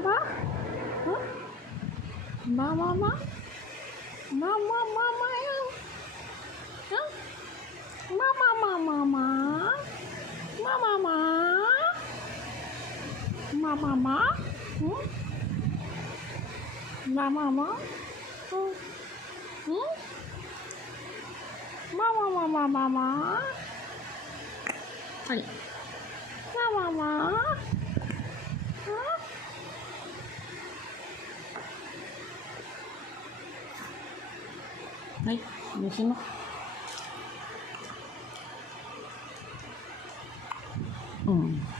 ba? Huh? Mama ba? Mama yan. Huh? Mama. Mama. Hmm? Mama. Hmm? Hmm? Mama. Ay. Mama. Huh? Ay, ayusin mo. Hmm.